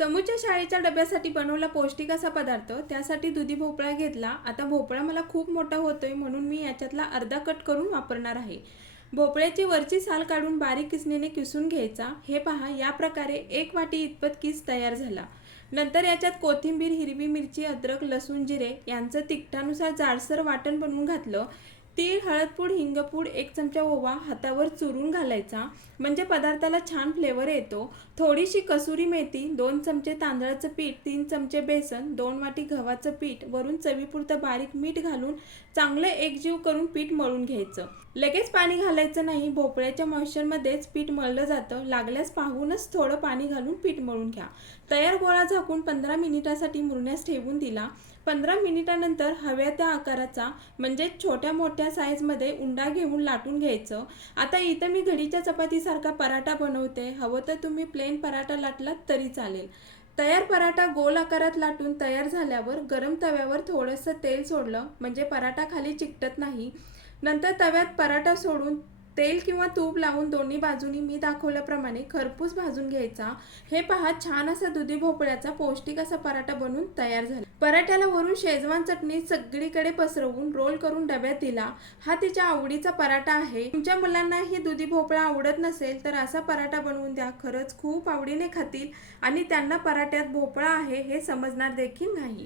समूच्या शाळेच्या डब्यासाठी बनवला पौष्टिक असा पदार्थ त्यासाठी दुधी भोपळा घेतला. आता भोपळा मला खूप मोठा होतोय म्हणून मी याच्यातला अर्धा कट करून वापरणार आहे. भोपळ्याची वरची साल काढून बारीक किसणीने किसून घ्यायचा. हे पहा या प्रकारे एक वाटी इतपत किस तयार झाला. नंतर याच्यात कोथिंबीर हिरवी मिरची अद्रक लसूण जिरे यांचं तिखटानुसार जाडसर वाटण बनवून घातलं. तीळ हळदपूड हिंगपूड एक चमचा ओवा हातावर चुरून घालायचा. म्हणजे पदार्थाला छान फ्लेवर येतो. थोडीशी कसुरी मेथी दोन चमचे तांदळाचं पीठ तीन चमचे बेसन दोन वाटी गव्हाचं पीठ वरून चवीपुरतं बारीक मीठ घालून चांगलं एकजीव करून पीठ मळून घ्यायचं. लगेच पाणी घालायचं नाही भोपळ्याच्या मॉइश्चरमध्येच पीठ मळलं जातं. लागल्यास पाहूनच थोडं पाणी घालून पीठ मळून घ्या. तयार गोळा झाकून पंधरा मिनिटासाठी मुरण्यास ठेवून दिला. पंधरा मिनिटानंतर हव्या त्या आकाराचा म्हणजे छोट्या मोठ्या साईजमध्ये उंडा घेऊन लाटून घ्यायचं. आता इथं मी घडीच्या चपातीसारखा पराठा बनवते. हवं तर तुम्ही प्लेन पराठा लाटलात तरी चालेल. तयार पराठा गोल आकारात लाटून तयार झाल्यावर गरम तव्यावर थोडंसं तेल सोडलं. म्हणजे पराठा खाली चिकटत नाही. नंतर तव्यात पराठा सोडून तेल किंवा तूप लावून दोन्ही बाजूनी मी दाखवल्याप्रमाणे खरपूस भाजून घ्यायचा. हे पहा छान असा दुधी भोपळ्याचा पौष्टिक असा पराठा बनवून तयार झाला. पराठ्याला वरून शेजवान चटणी सगळीकडे पसरवून रोल करून डब्यात दिला. हा तिच्या आवडीचा पराठा आहे. तुमच्या मुलांनाही दुधी भोपळा आवडत नसेल तर असा पराठा बनवून द्या. खरंच खूप आवडीने खातील आणि त्यांना पराठ्यात भोपळा आहे हे समजणार देखील नाही.